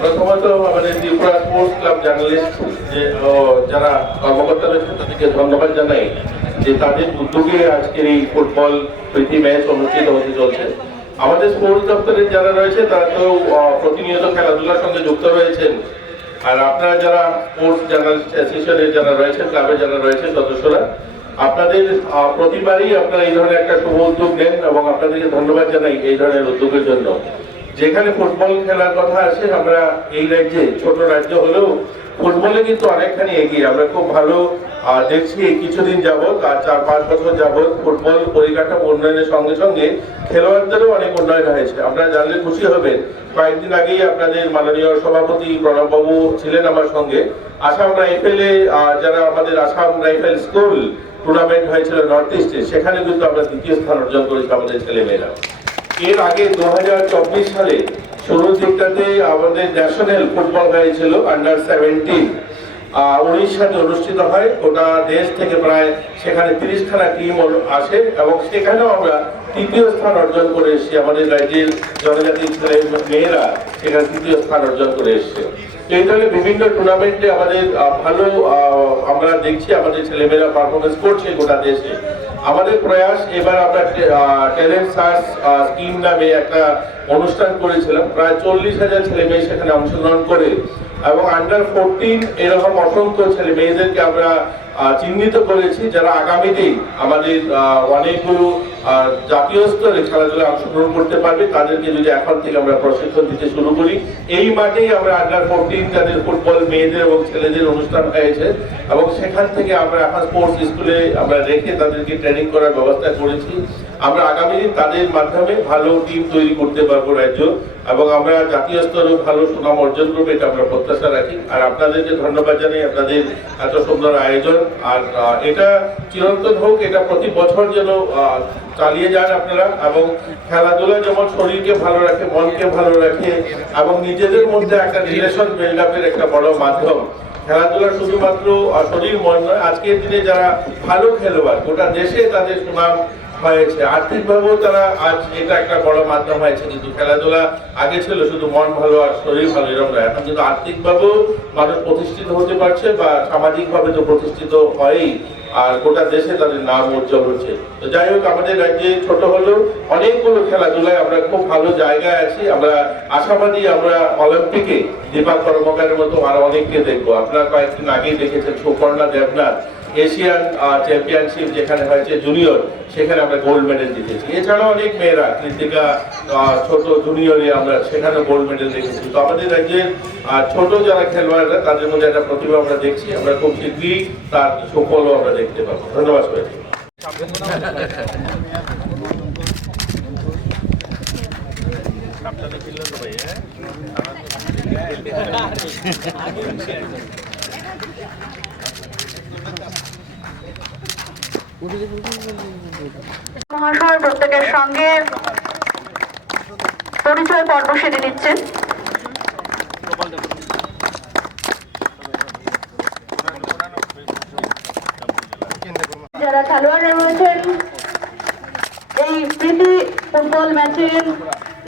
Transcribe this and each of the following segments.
প্রথমত আমাদের Tripura sports club journalist যে যারা কর্মকর্তা রয়েছেন তাদেরকে ধন্যবাদ জানাই যে তাদের উদ্যোগে আজকের এই ফুটবল প্রীতি ম্যাচ অনুষ্ঠিত হতে চলছে আমাদের স্পোর্টস দপ্তরের যারা রয়েছে তারা তো প্রতিনিয়ত খেলাধুলার সঙ্গে যুক্ত রয়েছেন। আর আপনারা যারা স্পোর্টস জার্নালিস্ট অ্যাসোসিয়েশনের যারা রয়েছেন ক্লাবের যারা রয়েছেন সদস্যরা, আপনাদের প্রতিবারই আপনারা এই ধরনের একটা শুভ উদ্যোগ নেন এবং আপনাদেরকে ধন্যবাদ জানাই এই ধরনের উদ্যোগের জন্য। যেখানে ফুটবল খেলার কথা আছে আমরা এই রাজ্যে, ছোট রাজ্য হলেও ফুটবলে কিন্তু অনেকখানি এগিয়ে, আমরা খুব ভালো দেখছি কিছুদিন যাবৎ, আর চার পাঁচ বছর যাবৎ ফুটবল পরিকাঠামো উন্নয়নের সঙ্গে সঙ্গে খেলোয়াড়দেরও অনেক উন্নয়ন হয়েছে। আপনারা জানলে খুশি হবেন, কয়েকদিন আগেই আপনাদের মাননীয় সভাপতি প্রণববাবু ছিলেন আমার সঙ্গে। আসাম রাইফেলে যারা আমাদের আসাম রাইফেল স্কুল টুর্নামেন্ট হয়েছিল নর্থ ইস্টে, সেখানে কিন্তু আমরা দ্বিতীয় স্থান অর্জন করেছি আমাদের ছেলেমেয়েরা। এর আগে দু হাজার চব্বিশ সালে শুরুর দিকটাতে আমাদের ন্যাশনাল ফুটবল হয়েছিল আন্ডার সেভেন্টিন উনিশ সালে অনুষ্ঠিত হয়। গোটা দেশ থেকে প্রায় সেখানে তিরিশখানা টিম আসে এবং সেখানেও আমরা তৃতীয় স্থান অর্জন করে এসেছি। আমাদের রাজ্যের জনজাতির ছেলে মেয়েরা সেখানে তৃতীয় স্থান অর্জন করে এসছে। এই ধরনের বিভিন্ন টুর্নামেন্টে আমাদের ভালো আমরা দেখছি। আমাদের ছেলেমেয়েরা পারফরমেন্স করছে গোটা দেশে। আমাদের প্রয়াস, এবার আমরা ট্যালেন্ট সার্চ স্কিম নামে একটা অনুষ্ঠান করেছিলাম। প্রায় চল্লিশ হাজার ছেলে মেয়ে সেখানে অংশগ্রহণ করে এবং আন্ডার ফোরটিন এরকম অসংখ্য ছেলে মেয়েদেরকে আমরা চিহ্নিত করেছি, যারা আগামী দিন আমাদের অনেকগুলো আহ, জাতীয় স্তরে খেলাধুলায় অংশগ্রহণ করতে পারবে। তাদেরকে যদি এখন থেকে আমরা প্রশিক্ষণ দিতে শুরু করি এই মাঠেই আমরা আন্ডার ফোরটিন তাদের ফুটবল মেয়েদের এবং ছেলেদের অনুষ্ঠান হয়েছে এবং সেখান থেকে আমরা এখন স্পোর্টস স্কুলে আমরা রেখে তাদেরকে ট্রেনিং করার ব্যবস্থা করেছি। আমরা আগামী দিন তাদের মাধ্যমে ভালো টিম তৈরি করতে পারব রাজ্য। এবং আমরা জাতীয় স্তরেও ভালো সুনাম অর্জন করব, এটা আমরা প্রত্যাশা রাখি। আর আপনাদেরকে ধন্যবাদ জানাই আপনাদের এত সুন্দর আয়োজন। আর এটা চিরন্তন হোক, এটা প্রতি বছর যেন চালিয়ে যান আপনারা এবং খেলাধুলা যেমন শরীরকে ভালো রাখে, মনকে ভালো রাখে এবং নিজেদের মধ্যে একটা রিলেশন বিল্ড আপের একটা বড় মাধ্যম। খেলাধুলা শুধুমাত্র শরীর, মন নয়, আজকের দিনে যারা ভালো খেলোয়াড়, গোটা দেশে তাদের সুনাম হয়েছে। আর্থিকভাবেও তারা আজ এটা একটা বড় মাধ্যম হয়েছে, কিন্তু খেলাধুলা আগে ছিল, শুধু মন ভালো আর শরীর ভালো, এরকম নয়। এখন কিন্তু আর্থিকভাবেও মানুষ প্রতিষ্ঠিত হতে পারছে বা সামাজিকভাবে তো প্রতিষ্ঠিত হয়ই, আর গোটা দেশে তাদের নাম উজ্জ্বল হচ্ছে। তো যাই হোক, আমাদের রাজ্যে ছোট হলেও অনেকগুলো খেলাধুলায় আমরা খুব ভালো জায়গায় আছি। আমরা আশাবাদী আমরা অলিম্পিকে দীপক কর্মকারের মতো আরও অনেককে দেখব। আপনারা কয়েকদিন আগেই দেখেছেন, সুপর্ণা দেবনাথ। এশিয়ান চ্যাম্পিয়নশিপ যেখানে হয়েছে জুনিয়র সেখানে আমরা গোল্ড মেডেল জিতেছি। এছাড়াও অনেক মেয়েরা, কৃতিকা ছোট জুনিয়রে আমরা সেখানে গোল্ড মেডেল দেখেছি। তো আমাদের রাজ্যের ছোট যারা খেলোয়াড়রা, তাদের মধ্যে একটা প্রতিভা আমরা দেখছি। আমরা খুব শীঘ্রই তার সুফলও আমরা দেখতে পাবো। ধন্যবাদ সবাইকে। মহাশয় প্রত্যেকের সঙ্গে পরিচয় পর্ব সেরে নিচ্ছেন। যারা খেলোয়াড়রা রয়েছেন, এই প্রীতি ফুটবল ম্যাচের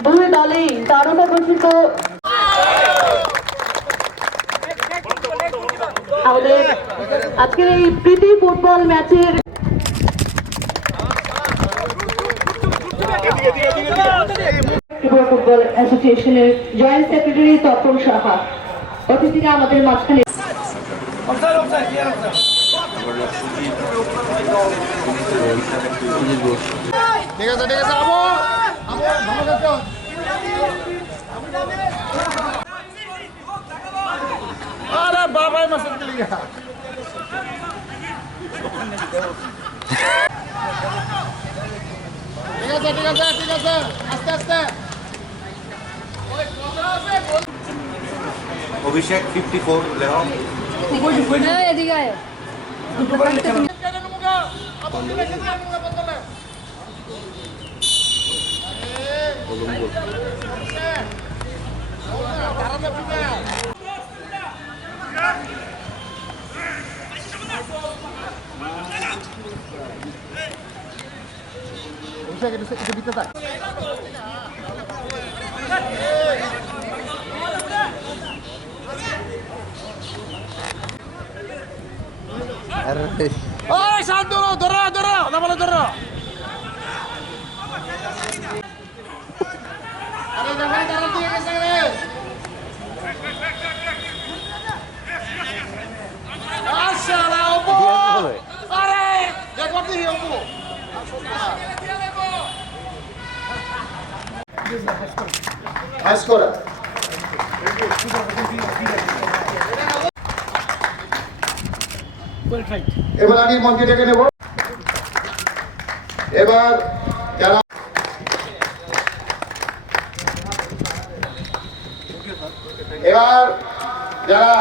দুই দলেই তারকা ঘোষিত। আমাদের আজকের এই প্রীতি ফুটবল ম্যাচের ত্রিপুরা ফুটবল অ্যাসোসিয়েশনের জয়েন্ট সেক্রেটারি তপন সাহা। অতিথিরা আমাদের মাঝখানে ঠিক আছে ঠিক আছে ঠিক আছে আস্তে আস্তে। অভিষেক ফিফটি ফোর এদিকে আয়। একটু একটু একটু দিতে থাক ওই শান্ত ধরো ধরো না ধরো আরে দেখো তারা দিয়ে গেছে রে আশালা ওপো আরে এবার আমি মন্ত্রী ডেকে নেব। এবার যারা এবার যারা